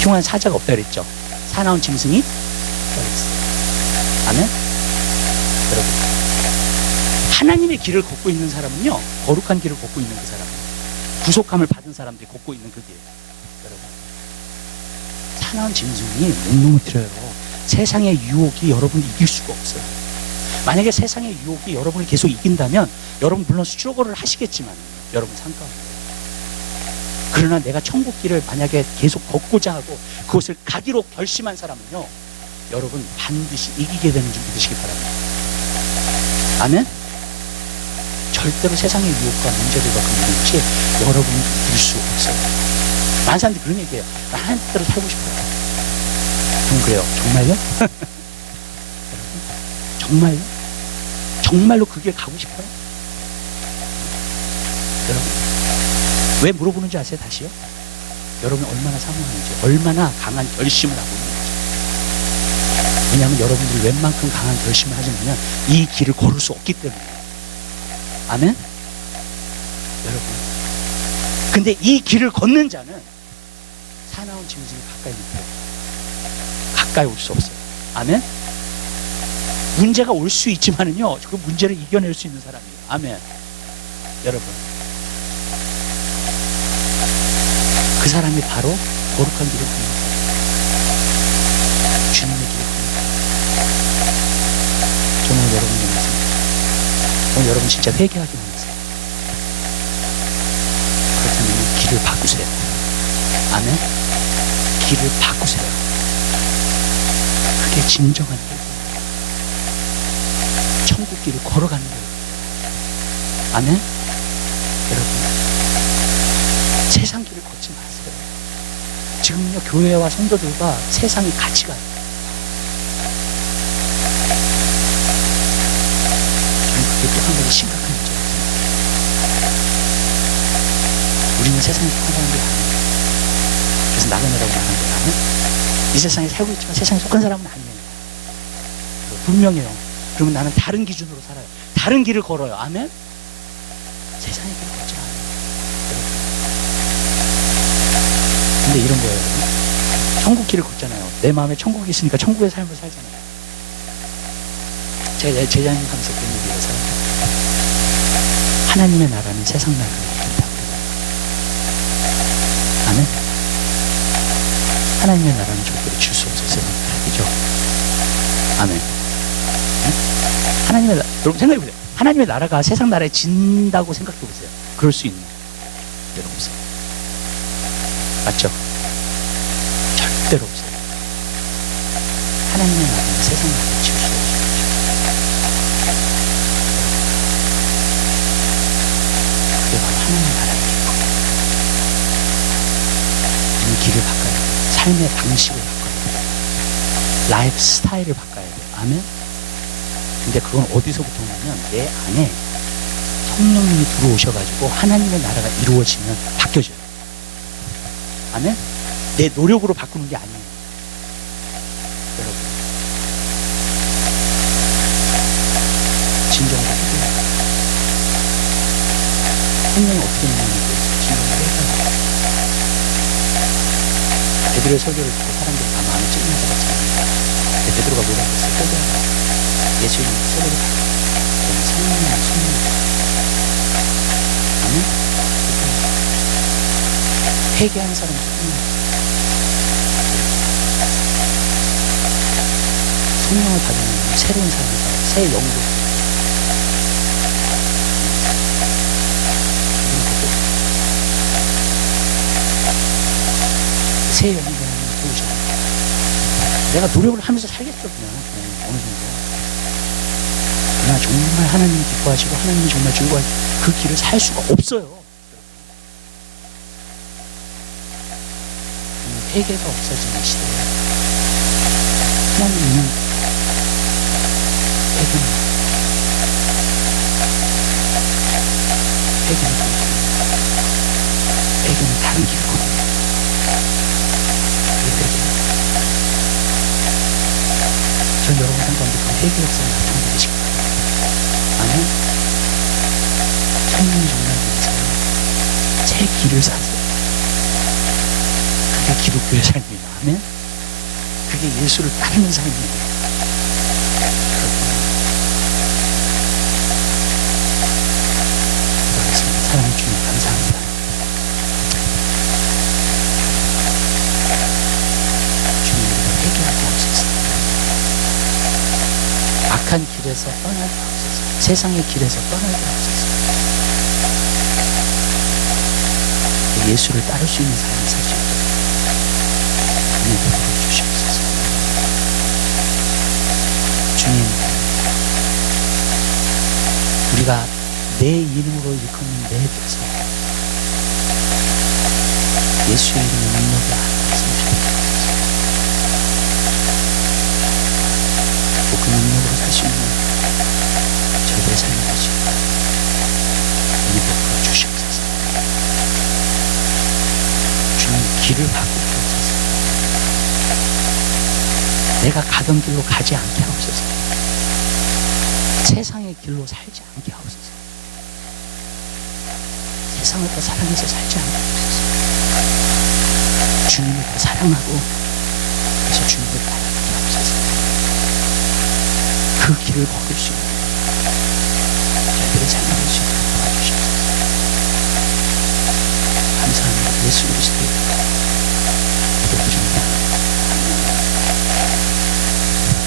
흉한 사자가 없다 그랬죠. 사나운 짐승이 없다 그랬어요. 아멘. 여러분, 하나님의 길을 걷고 있는 사람은요, 거룩한 길을 걷고 있는 그 사람은, 구속함을 받은 사람들이 걷고 있는 그 길. 여러분, 사나운 짐승이 묵묵히 세상의 유혹이 여러분을 이길 수가 없어요. 만약에 세상의 유혹이 여러분을 계속 이긴다면 여러분 물론 스트러글을 하시겠지만 여러분 상관없어요. 그러나 내가 천국 길을 만약에 계속 걷고자 하고 그것을 가기로 결심한 사람은요, 여러분 반드시 이기게 되는 줄 믿으시기 바랍니다. 아멘? 절대로 세상의 유혹과 문제들과 근본이지 여러분이 이길 수 없어요. 많은 사람들이 그런 얘기해요. 나 하나님 뜻대로 살고 싶어요. 좀 그래요. 정말요? 여러분, 정말요? 정말로 그 길 가고 싶어요? 여러분, 왜 물어보는지 아세요? 다시요? 여러분이 얼마나 사모하는지, 얼마나 강한 결심을 하고 있는지. 왜냐하면 여러분들이 웬만큼 강한 결심을 하시면 이 길을 걸을 수 없기 때문에. 아멘? 여러분. 근데 이 길을 걷는 자는 사나운 짐승이 가까이 올 수 없어요. 아멘? 문제가 올 수 있지만은요, 그 문제를 이겨낼 수 있는 사람이에요. 아멘. 여러분. 그 사람이 바로 거룩한 길을 걷는 사람. 주님의 길을 걷는 사람. 저는 여러분의 말씀입니다. 오늘 여러분 진짜 회개하기 원하세요. 그렇다면 길을 바꾸세요. 아멘? 길을 바꾸세요. 그게 진정한 길. 천국 길을 걸어가는 거예요. 아멘? 여러분, 세상 길을 걷지 마세요. 지금요, 교회와 성도들과 세상이 같이 가요. 저는 그게 또 한 가지 심각한 문제라고 생각해요. 우리는 세상에 속한 사람들이 아니에요. 그래서 나가느라고 말한 거예요. 아멘? 이 세상에 살고 있지만 세상에 속한 사람은 아니에요. 분명해요. 그러면 나는 다른 기준으로 살아요. 다른 길을 걸어요. 아멘? 세상의 길을 걷지 않아요. 근데 이런 거예요. 천국 길을 걷잖아요. 내 마음에 천국이 있으니까 천국의 삶을 살잖아요. 제가 제자님 하면서 그런 얘기를 해서 하나님의 나라는 세상 나라를 이긴다고 그래요. 아멘? 하나님의 나라는 절대로 줄 수 없어요. 세상 나라이죠. 아멘. 하나님의 여러분 생각해보세요. 하나님의 나라가 세상 나라에 진다고 생각해보세요. 그럴 수 있나요? 절대로 없어요. 맞죠? 절대로 없어요. 하나님의 나라는 세상 나라에 지을 수 없어요. 그게 바로 하나님의 나라의 기쁨이에요. 이 길을 바꿔야 돼요. 삶의 방식을 바꿔야 돼요. 라이프 스타일을 바꿔야 돼요. 아멘? 근데 그건 어디서부터 오냐면 내 안에 성령님이 들어오셔가지고 하나님의 나라가 이루어지면 바뀌어져요. 아멘? 내 노력으로 바꾸는 게 아니에요. 여러분, 진정으로 회개해요. 성령이 어떻게 있는지 진정으로 회개해요. 베드로의 설교를 듣고 사람들이 다 마음에 찔리면서 봤잖아요. 베드로가 뭐라고 했어요? 회개하라. 예수님 세례를 받고 성령이나 성령. 아멘? 회개하는 사람은 성령을 받으면 새로운 삶을 살아요. 새 영으로. 새 영이 되는 보이죠. 내가 노력을 하면서 살겠어 그냥 어느 정도. 그러나 정말 하나님이 기뻐하시고 하나님이 정말 즐거워하시고 그 길을 살 수가 없어요. 회개가 없어지는 시대에 하나님은 회개는 다른 길을 걷는 전 여러분 가운데 그 회개 역사가 나타나게 되시기 바랍니다. 아멘. 성령이 정말 믿으세요. 새 길을 사세요. 그게 기독교의 삶이에요. 아멘. 그게 예수를 따르는 삶이에요. 그렇습니다. 사랑해 주님 감사합니다. 주님 우리가 회개하게 하옵소서. 악한 길에서 떠나게 하옵소서. 세상의 길에서 떠나게 하옵소서. 예수를 따를 수 있는 삶을 살 수 있도록 은혜 베풀어 주시옵소서. 주님, 우리가 내 이름으로 일컫는 내 뜻을 예수의 이름의 능력이 아니었으면 좋겠습니다. 그 능력으로 살 수 있는 저희들의 삶이 되시고 은혜 베풀어 주시옵소서. 주님 길을 바꾸게 하옵소서. 내가 가던 길로 가지 않게 하옵소서. 세상의 길로 살지 않게 하옵소서. 세상을 더 사랑해서 살지 않게 하옵소서. 주님을 더 사랑하고 그래서 주님을 따라가게 하옵소서. 그 길을 걸을 수 있는 저희들의 삶을 할 수 있도록 도와주시옵소서. 감사합니다. 예수 그리스도의